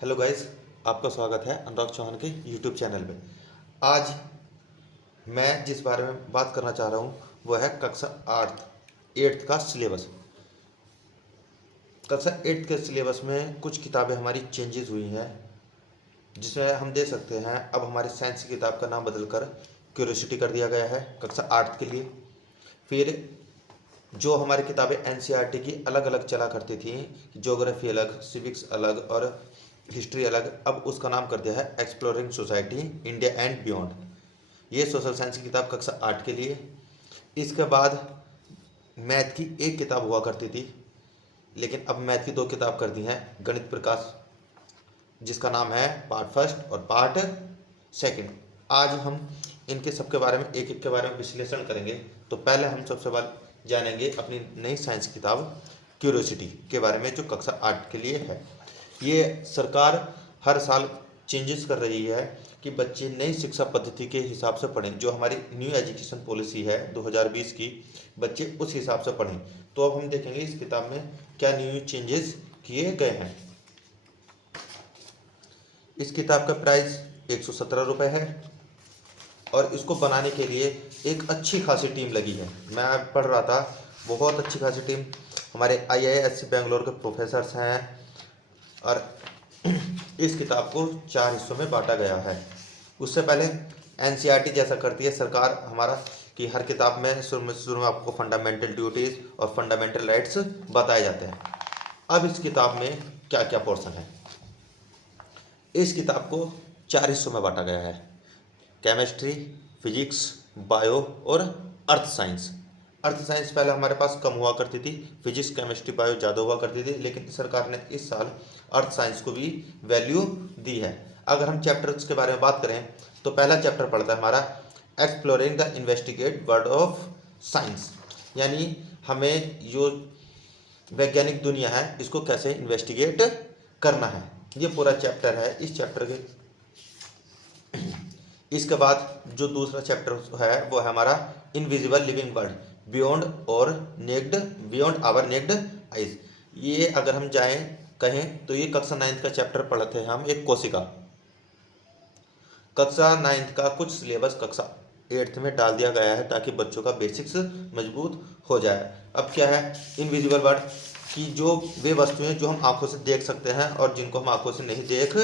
Hello guys, आपका स्वागत है अनुराग चौहान के यूट्यूब चैनल पे। आज मैं जिस बारे में बात करना चाह रहा हूँ वो है कक्षा 8th का सिलेबस। कक्षा 8th के सिलेबस में कुछ किताबें हमारी चेंजेस हुई हैं, जिसमें हम देख सकते हैं अब हमारी साइंस की किताब का नाम बदलकर क्यूरियोसिटी कर दिया गया है कक्षा 8th के लिए। फिर जो हमारी किताबें एनसीईआरटी की अलग अलग चला करती थी, ज्योग्राफी अलग, सिविक्स अलग और हिस्ट्री अलग, अब उसका नाम कर दिया है exploring society India and beyond. ये सोशल साइंस की किताब कक्षा 8 के लिए। इसके बाद मैथ की एक किताब हुआ करती थी, लेकिन अब मैथ की 2 किताब कर दी हैं, गणित प्रकाश जिसका नाम है पार्ट फर्स्ट और पार्ट सेकंड। आज हम इनके सबके बारे में एक एक के बारे में विश्लेषण करेंगे। तो पहले हम सबसे पहले जानेंगे अपनी नई साइंस किताब क्यूरियोसिटी के बारे में, जो कक्षा 8 के लिए है। ये सरकार हर साल चेंजेस कर रही है कि बच्चे नई शिक्षा पद्धति के हिसाब से पढ़ें। जो हमारी न्यू एजुकेशन पॉलिसी है 2020 की, बच्चे उस हिसाब से पढ़ें। तो अब हम देखेंगे इस किताब में क्या न्यू चेंजेस किए गए हैं। इस किताब का प्राइस 117 रुपये है और इसको बनाने के लिए एक अच्छी खासी टीम लगी है। मैं पढ़ रहा था, बहुत अच्छी खासी टीम हमारे IISc बेंगलोर के प्रोफेसर्स हैं। और इस किताब को 4 हिस्सों में बांटा गया है। उससे पहले एनसीईआरटी जैसा करती है सरकार हमारा कि हर किताब में शुरू में आपको फंडामेंटल ड्यूटीज़ और फंडामेंटल राइट्स बताए जाते हैं। अब इस किताब में क्या क्या पोर्शन है, इस किताब को 4 हिस्सों में बांटा गया है। केमिस्ट्री, फिजिक्स, बायो और अर्थ साइंस। अर्थ साइंस पहले हमारे पास कम हुआ करती थी, फिजिक्स केमिस्ट्री बायो ज़्यादा हुआ करती थी, लेकिन सरकार ने इस साल अर्थ साइंस को भी वैल्यू दी है। अगर हम चैप्टर्स के बारे में बात करें तो पहला चैप्टर पड़ता है हमारा exploring the investigate world of science, यानी हमें जो वैज्ञानिक दुनिया है इसको कैसे इन्वेस्टिगेट करना है, ये पूरा चैप्टर है इस चैप्टर के। इसके बाद जो दूसरा चैप्टर है वो है हमारा इनविजिबल लिविंग वर्ल्ड बियॉन्ड और naked beyond our naked eyes. ये अगर हम जाएं कहें तो ये कक्षा 9th का चैप्टर पढ़ते हैं हम, एक कोशिका। कक्षा 9th का कुछ सिलेबस कक्षा 8th में डाल दिया गया है ताकि बच्चों का बेसिक्स मजबूत हो जाए। अब क्या है इनविजिबल वर्ल्ड की जो वे वस्तुएं जो हम आंखों से देख सकते हैं और जिनको हम आंखों से नहीं देख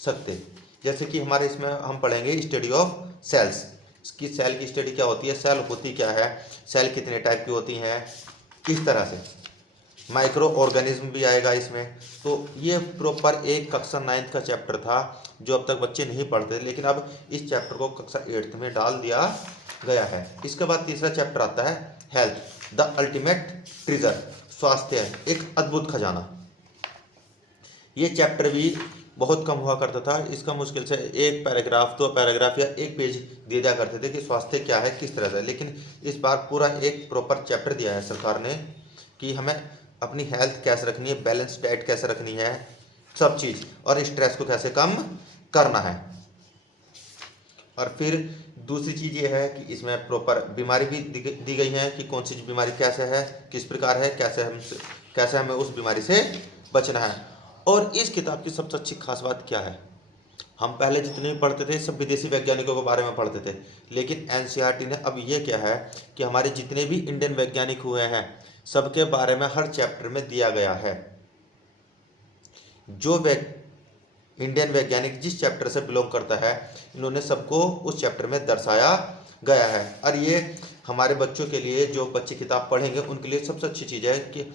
सकते, जैसे कि हमारे इसमें हम पढ़ेंगे स्टडी ऑफ सेल्स। इसकी सेल की स्टडी क्या होती है, सेल होती क्या है, सेल कितने टाइप की होती हैं, किस तरह से, माइक्रो ऑर्गेनिज्म भी आएगा इसमें। तो ये प्रॉपर एक कक्षा 9th का चैप्टर था जो अब तक बच्चे नहीं पढ़ते, लेकिन अब इस चैप्टर को कक्षा 8th में डाल दिया गया है। इसके बाद तीसरा चैप्टर आता है हेल्थ द अल्टीमेट ट्रेजर, स्वास्थ्य एक अद्भुत खजाना। ये चैप्टर भी बहुत कम हुआ करता था, इसका मुश्किल से एक पैराग्राफ, 2 पैराग्राफ या एक पेज दिए जाया करते थे कि स्वास्थ्य क्या है, किस तरह से। लेकिन इस बार पूरा एक प्रॉपर चैप्टर दिया है सरकार ने कि हमें अपनी हेल्थ कैसे रखनी है, बैलेंस डाइट कैसे रखनी है, सब चीज़, और स्ट्रेस को कैसे कम करना है। और फिर दूसरी चीज़ ये है कि इसमें प्रॉपर बीमारी भी दी गई है कि कौन सी बीमारी कैसे है, किस प्रकार है, कैसे हमें उस बीमारी से बचना है। और इस किताब की सबसे अच्छी खास बात क्या है, हम पहले जितने भी पढ़ते थे सब विदेशी वैज्ञानिकों के बारे में पढ़ते थे, लेकिन एनसीईआरटी ने अब ये क्या है कि हमारे जितने भी इंडियन वैज्ञानिक हुए हैं सबके बारे में हर चैप्टर में दिया गया है। जो इंडियन वैज्ञानिक जिस चैप्टर से बिलोंग करता है इन्होंने सबको उस चैप्टर में दर्शाया गया है। और ये हमारे बच्चों के लिए, जो बच्चे किताब पढ़ेंगे उनके लिए सबसे अच्छी चीज़ है कि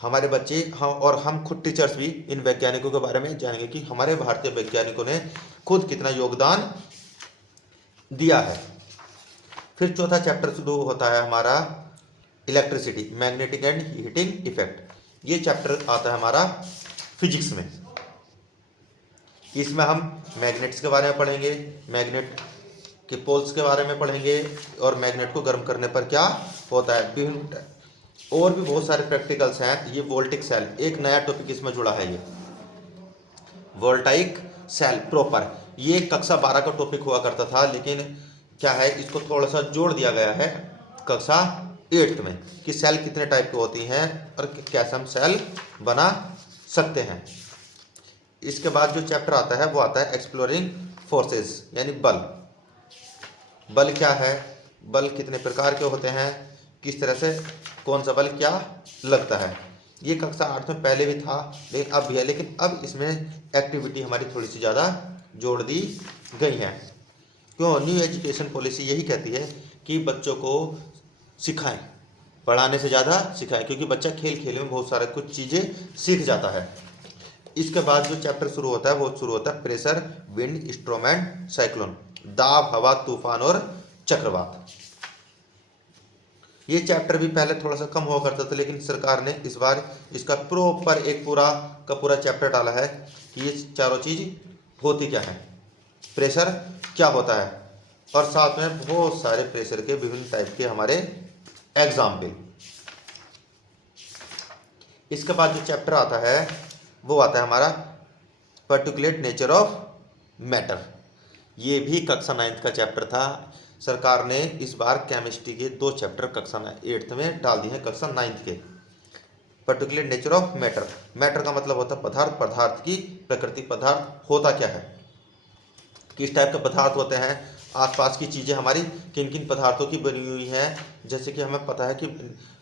हमारे बच्चे हम खुद टीचर्स भी इन वैज्ञानिकों के बारे में जानेंगे कि हमारे भारतीय वैज्ञानिकों ने खुद कितना योगदान दिया है। फिर चौथा चैप्टर शुरू होता है हमारा electricity magnetic and heating effect. ये चैप्टर आता है हमारा फिजिक्स में। इसमें हम मैग्नेट्स के बारे में पढ़ेंगे, मैग्नेट के पोल्स के बारे में पढ़ेंगे और मैग्नेट को गर्म करने पर क्या होता है, और भी बहुत सारे प्रैक्टिकल्स हैं। ये वोल्टिक सेल एक नया टॉपिक इसमें जुड़ा है, ये वोल्टाइक सेल प्रॉपर, ये कक्षा 12 का टॉपिक हुआ करता था, लेकिन क्या है इसको थोड़ा सा जोड़ दिया गया है कक्षा 8th में कि सेल कितने टाइप की होती हैं और कैसे हम सेल बना सकते हैं। इसके बाद जो चैप्टर आता है वो आता है एक्सप्लोरिंग फोर्सेस, यानी बल। बल क्या है, बल कितने प्रकार के होते हैं, किस तरह से कौन सा बल क्या लगता है। ये कक्षा 8 में पहले भी था लेकिन अब भी है, लेकिन अब इसमें एक्टिविटी हमारी थोड़ी सी ज़्यादा जोड़ दी गई है। क्यों, न्यू एजुकेशन पॉलिसी यही कहती है कि बच्चों को सिखाएं, पढ़ाने से ज़्यादा सिखाएं, क्योंकि बच्चा खेल खेल में बहुत सारा कुछ चीज़ें सीख जाता है। इसके बाद जो चैप्टर शुरू होता है वो शुरू होता है प्रेशर, विंड, स्ट्रोम एंड साइक्लोन, दाब, हवा, तूफान और चक्रवात। ये चैप्टर भी पहले थोड़ा सा कम हुआ करता था, लेकिन सरकार ने इस बार इसका प्रॉपर एक पूरा का पूरा चैप्टर डाला है कि ये चारों चीज़ होती क्या है, प्रेशर क्या होता है, और साथ में बहुत सारे प्रेशर के विभिन्न टाइप के हमारे एग्जाम्पल। इसके बाद जो चैप्टर आता है वो आता है हमारा पर्टिकुलेट नेचर ऑफ मैटर। ये भी कक्षा 9 का चैप्टर था। सरकार ने इस बार केमिस्ट्री के 2 चैप्टर कक्षा 8 में डाल दिए हैं कक्षा 9 के। Particular nature of matter, matter का मतलब होता है पदार्थ, पदार्थ की प्रकृति, पदार्थ होता क्या है, किस टाइप के पदार्थ होते हैं, आसपास की चीज़ें हमारी किन किन पदार्थों की बनी हुई हैं। जैसे कि हमें पता है कि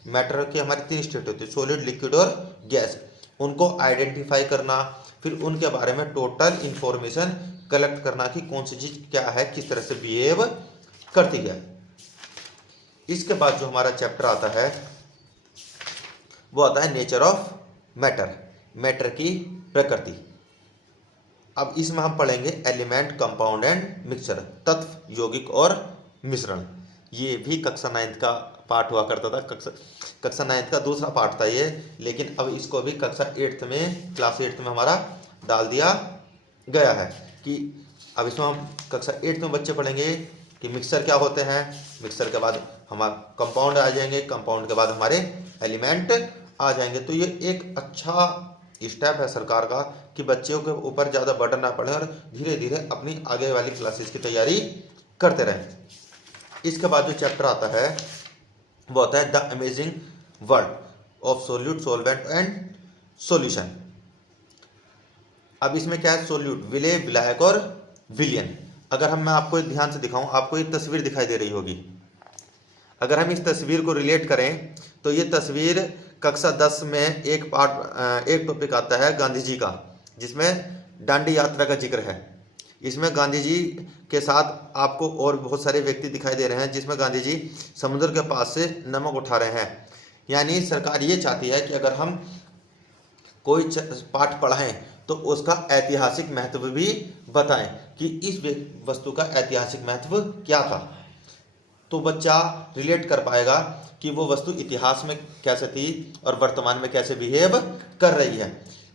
मैटर के हमारी 3 स्टेट होती है, सॉलिड, लिक्विड और गैस। उनको आइडेंटिफाई करना, फिर उनके बारे में टोटल इंफॉर्मेशन कलेक्ट करना कि कौन सी चीज़ क्या है, किस तरह से बिहेव करती है। इसके बाद जो हमारा चैप्टर आता है वो आता है नेचर ऑफ मैटर, मैटर की प्रकृति। अब इसमें हम पढ़ेंगे एलिमेंट, कंपाउंड एंड मिक्सचर, तत्व, यौगिक और मिश्रण। ये भी कक्षा 9 का पार्ट हुआ करता था, कक्षा 9 का दूसरा पार्ट था ये, लेकिन अब इसको भी कक्षा 8 में, क्लास 8 में हमारा डाल दिया गया है कि अब इसमें हम कक्षा 8 में बच्चे पढ़ेंगे कि मिक्सर क्या होते हैं, मिक्सर के बाद हमारा कंपाउंड आ जाएंगे, कंपाउंड के बाद हमारे एलिमेंट आ जाएंगे। तो ये एक अच्छा स्टेप है सरकार का कि बच्चों के ऊपर ज़्यादा बर्डन ना पड़े और धीरे धीरे अपनी आगे वाली क्लासेस की तैयारी करते रहें। इसके बाद जो चैप्टर आता है वो आता है the amazing world of solute, solvent and solution. अब इसमें क्या है, सोल्यूट, विलेय, विलायक और विलियन। अगर मैं आपको एक ध्यान से दिखाऊं, आपको एक तस्वीर दिखाई दे रही होगी। अगर हम इस तस्वीर को रिलेट करें तो ये तस्वीर कक्षा 10 में एक टॉपिक आता है गांधी जी का, जिसमें दांडी यात्रा का जिक्र है। इसमें गांधी जी के साथ आपको और बहुत सारे व्यक्ति दिखाई दे रहे हैं, जिसमें गांधी जी समुद्र के पास से नमक उठा रहे हैं। यानी सरकार ये चाहती है कि अगर हम कोई पाठ पढ़ाएं तो उसका ऐतिहासिक महत्व भी बताएं कि इस वस्तु का ऐतिहासिक महत्व क्या था, तो बच्चा रिलेट कर पाएगा कि वो वस्तु इतिहास में कैसे थी और वर्तमान में कैसे बिहेव कर रही है।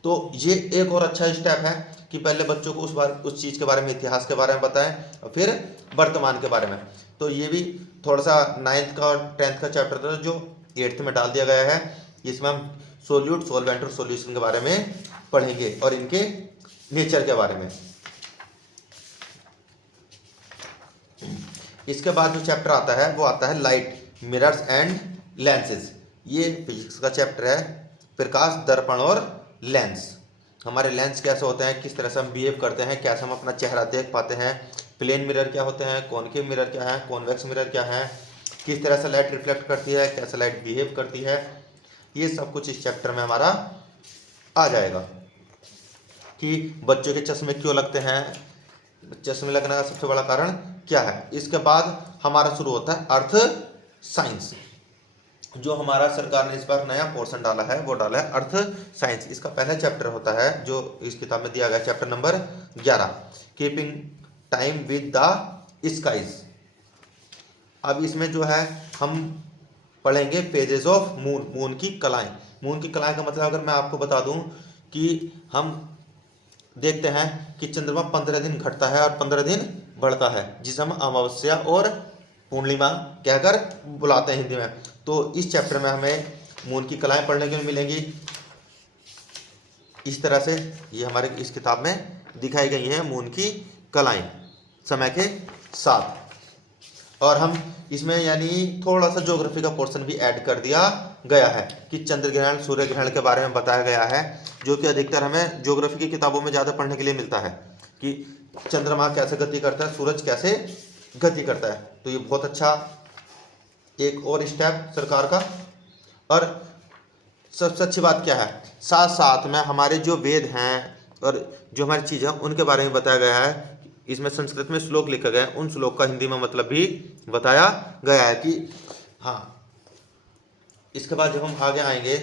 तो ये एक और अच्छा स्टेप है कि पहले बच्चों को उस चीज़ के बारे में, इतिहास के बारे में बताएं और फिर वर्तमान के बारे में। तो ये भी थोड़ा सा 9th का और 10th का चैप्टर था जो 8th में डाल दिया गया है। इसमें हम सोल्यूट, सॉल्वेंट और सॉल्यूशन के बारे में पढ़ेंगे और इनके नेचर के बारे में। इसके बाद जो चैप्टर आता है वो आता है लाइट, मिरर्स एंड लेंसेज। ये फिजिक्स का चैप्टर है, प्रकाश, दर्पण और लेंस। हमारे लेंस कैसे होते हैं, किस तरह से हम बिहेव करते हैं, कैसे हम अपना चेहरा देख पाते हैं, प्लेन मिरर क्या होते हैं, कॉनकेव मिरर क्या है, कॉन्वेक्स मिरर क्या है, किस तरह से लाइट रिफ्लेक्ट करती है, कैसे लाइट बिहेव करती है, ये सब कुछ इस चैप्टर में हमारा आ जाएगा। कि बच्चों के चश्मे क्यों लगते हैं, चश्मे लगने का सबसे बड़ा कारण क्या है। इसके बाद हमारा शुरू होता है अर्थ साइंस। जो हमारा सरकार ने इस बार नया पोर्शन डाला है वो डाला है अर्थ साइंस। इसका पहला चैप्टर होता है जो इस किताब में दिया गया, chapter number 11, keeping time with the skies. अब इसमें जो है हम पढ़ेंगे पेजेस ऑफ मून, मून की कलाएं। मून की कलाएं का मतलब अगर मैं आपको बता दूं कि हम देखते हैं कि चंद्रमा 15 दिन घटता है और 15 दिन बढ़ता है, जिसे हम अमावस्या और पूर्णिमा कहकर बुलाते हैं हिंदी में। तो इस चैप्टर में हमें मून की कलाएं पढ़ने को मिलेंगी। इस तरह से ये हमारे इस किताब में दिखाई गई हैं मून की कलाएं समय के साथ। और हम इसमें यानी थोड़ा सा ज्योग्राफी का पोर्शन भी ऐड कर दिया गया है कि चंद्र ग्रहण सूर्य ग्रहण के बारे में बताया गया है, जो कि अधिकतर हमें ज्योग्राफी की किताबों में ज़्यादा पढ़ने के लिए मिलता है कि चंद्रमा कैसे गति करता है, सूरज कैसे गति करता है। तो ये बहुत अच्छा एक और स्टेप सरकार का। और सबसे अच्छी बात क्या है, साथ साथ में हमारे जो वेद हैं और जो हमारी चीज़ है उनके बारे में बताया गया है। इसमें संस्कृत में श्लोक लिखे गए हैं, उन श्लोक का हिंदी में मतलब भी बताया गया है कि हाँ। इसके बाद जब हम आगे आएंगे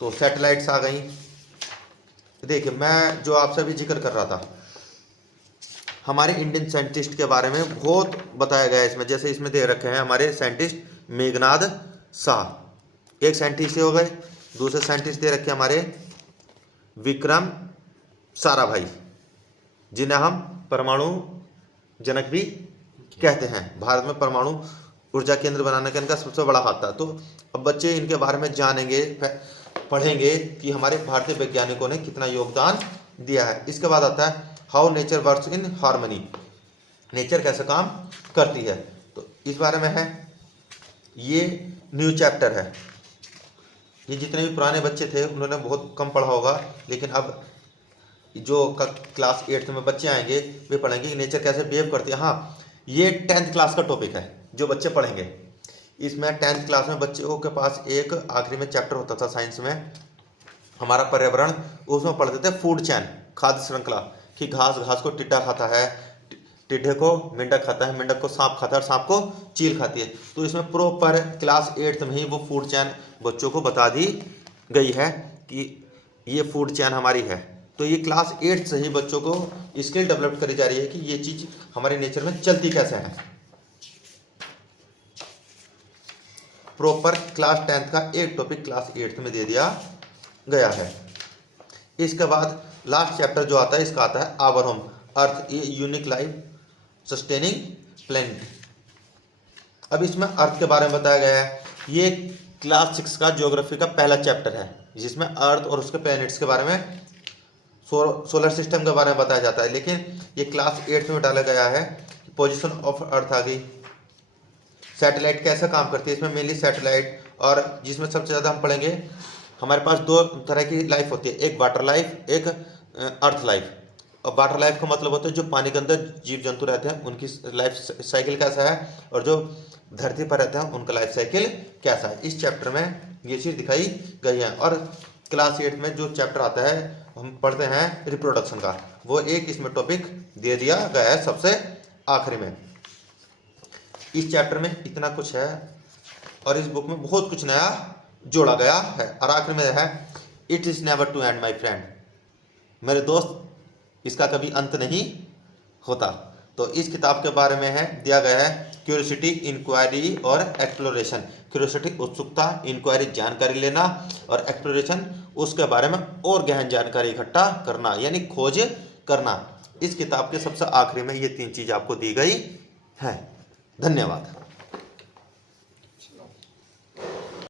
तो सैटेलाइट्स आ गई। देखिए, मैं जो आपसे भी जिक्र कर रहा था, हमारे इंडियन साइंटिस्ट के बारे में बहुत बताया गया है इसमें। जैसे इसमें दे रखे हैं हमारे साइंटिस्ट मेघनाद शाह, एक साइंटिस्ट हो गए। दूसरे साइंटिस्ट दे रखे हमारे विक्रम साराभाई, जिन्हें हम परमाणु जनक भी कहते हैं। भारत में परमाणु ऊर्जा केंद्र बनाने का इनका सबसे बड़ा हाथ था। तो अब बच्चे इनके बारे में जानेंगे, पढ़ेंगे कि हमारे भारतीय वैज्ञानिकों ने कितना योगदान दिया है। इसके बाद आता है how nature works in harmony, nature कैसे काम करती है। तो इस बारे में है, ये न्यू चैप्टर है। ये जितने भी पुराने बच्चे थे उन्होंने बहुत कम पढ़ा होगा, लेकिन अब जो क्लास 8th में बच्चे आएंगे वे पढ़ेंगे कि नेचर कैसे बिहेव करती है। हाँ, ये 10th क्लास का टॉपिक है जो बच्चे पढ़ेंगे। इसमें 10th क्लास में बच्चों के पास एक आखिरी में चैप्टर होता था साइंस में हमारा पर्यावरण, उसमें पढ़ते थे फूड चैन, खाद्य श्रृंखला, कि घास को टिड्डा खाता है, टिड्डे को मेंढक खाता है, मेंढक को सांप खाता है और सांप को चील खाती है। तो इसमें प्रॉपर क्लास 8th में ही वो फूड चैन बच्चों को बता दी गई है कि ये फूड चैन हमारी है। तो ये क्लास 8th से ही बच्चों को स्किल डेवलप करी जा रही है कि ये चीज़ हमारे नेचर में चलती कैसे है। प्रॉपर क्लास 10th का एक टॉपिक क्लास 8th में दे दिया गया है। इसके बाद लास्ट चैप्टर जो आता है इसका आता है our home earth, a unique life sustaining planet. अब इसमें अर्थ के बारे में बताया गया है। ये क्लास 6 का ज्योग्राफी का पहला चैप्टर है, जिसमें अर्थ और उसके प्लैनेट्स के बारे में, सोलर सिस्टम के बारे में बताया जाता है। लेकिन ये क्लास 8th में डाला गया है। पोजीशन ऑफ अर्थ आ गई, सैटेलाइट कैसे काम करती है, इसमें मेनली सैटेलाइट, और जिसमें सबसे ज़्यादा हम पढ़ेंगे हमारे पास दो तरह की लाइफ होती है, एक वाटर लाइफ, एक अर्थ लाइफ। और वाटर लाइफ का मतलब होता है जो पानी के अंदर जीव जंतु रहते हैं उनकी लाइफ साइकिल कैसा है, और जो धरती पर रहते हैं उनका लाइफ साइकिल कैसा है। इस चैप्टर में ये चीज़ दिखाई गई है। और क्लास 8 में जो चैप्टर आता है हम पढ़ते हैं रिप्रोडक्शन का, वो एक इसमें टॉपिक दे दिया गया है सबसे आखिरी में। इस चैप्टर में इतना कुछ है और इस बुक में बहुत कुछ नया जोड़ा गया है। और आखिर में है it is never to end my friend, मेरे दोस्त इसका कभी अंत नहीं होता। तो इस किताब के बारे में है दिया गया है क्यूरियोसिटी, इंक्वायरी और एक्सप्लोरेशन। क्यूरियोसिटी उत्सुकता, इंक्वायरी जानकारी लेना, और एक्सप्लोरेशन उसके बारे में और गहन जानकारी इकट्ठा करना यानी खोज करना। इस किताब के सबसे आखिरी में ये 3 चीज़ आपको दी गई है। धन्यवाद।